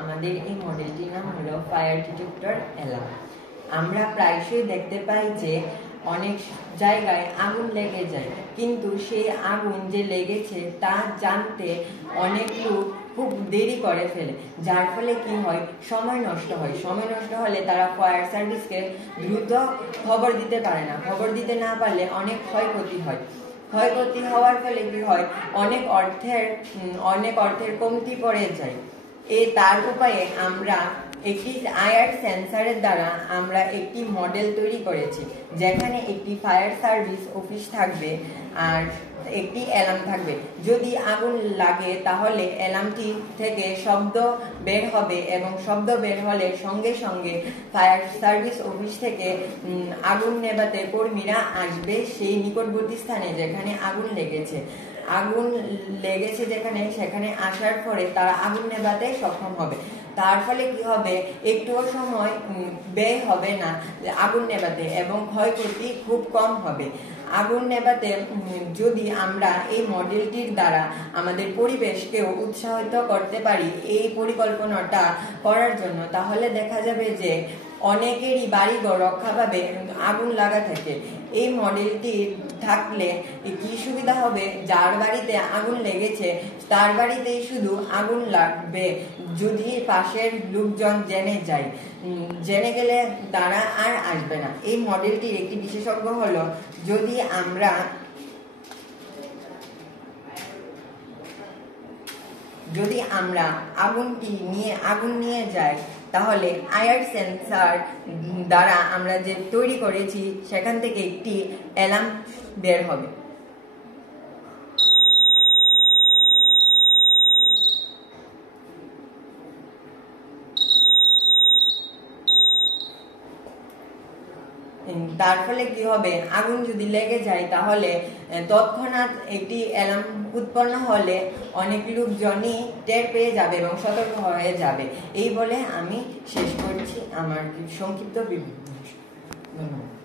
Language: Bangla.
আমাদের এই মডেলটির নাম হলো ফায়ার ডিটেক্টর অ্যালার্ম। আমরা প্রায়শই দেখতে পাই যে অনেক জায়গায় আগুন লেগে যায়, কিন্তু সেই আগুন যে লেগেছে তা জানতে অনেক লোক খুব দেরি করে ফেলে, যার ফলে কি হয়, সময় নষ্ট হয়। সময় নষ্ট হলে তারা ফায়ার সার্ভিসকে দ্রুত খবর দিতে পারে না। খবর দিতে না পারলে অনেক ক্ষয়ক্ষতি হয়। ক্ষয়ক্ষতি হওয়ার ফলে কি হয়, অনেক অর্থের কমতি পড়ে যায়। তার উপায়ে আমরা একটি আইআর সেন্সরের দ্বারা আমরা একটি মডেল তৈরি করেছি, যেখানে একটি ফায়ার সার্ভিস অফিস থাকবে আর একটি অ্যালার্ম থাকবে। যদি আগুন লাগে তাহলে অ্যালার্মটি থেকে শব্দ বের হবে এবং শব্দ বের হলে সঙ্গে সঙ্গে ফায়ার সার্ভিস অফিস থেকে আগুন নেভাতে কর্মীরা আসবে সেই নিকটবর্তী স্থানে যেখানে আগুন লেগেছে। সেখানে আসার পরে তারা আগুন নেভাতে সক্ষম হবে। তার ফলে কি হবে, একটুও সময় ব্যয় হবে না আগুন নেভাতে এবং ক্ষয়ক্ষতি খুব কম হবে। আগুন নেভাতে যদি আমরা এই মডেলটির দ্বারা আমাদের পরিবেশকেও উৎসাহিত করতে পারি এই পরিকল্পনাটা করার জন্য, তাহলে দেখা যাবে যে অনেকেরই বাড়িঘর রক্ষা পাবে আগুন লাগা থেকে। এই মডেলটি থাকলে কি সুবিধা হবে, যার বাড়িতে আগুন লেগেছে তার বাড়িতেই শুধু আগুন লাগবে। যদি পাশের লোকজন জেনে গেলে তারা আর আসবে না। এই মডেলটির একটি বিশেষজ্ঞ হলো, যদি আমরা আগুন নিয়ে যাই, তাহলে আইআর সেন্সর দ্বারা আমরা যে তৈরি করেছি সেখান থেকে একটি অ্যালার্ম বের হবে। তার ফলে কি হবে, আগুন যদি লেগে যায় তাহলে তৎক্ষণাৎ একটি অ্যালার্ম উৎপন্ন হলে অনেক লোকজনই টের পেয়ে যাবে এবং সতর্ক হয়ে যাবে। এই বলে আমি শেষ করছি আমার সংক্ষিপ্ত বিবরণ। ধন্যবাদ।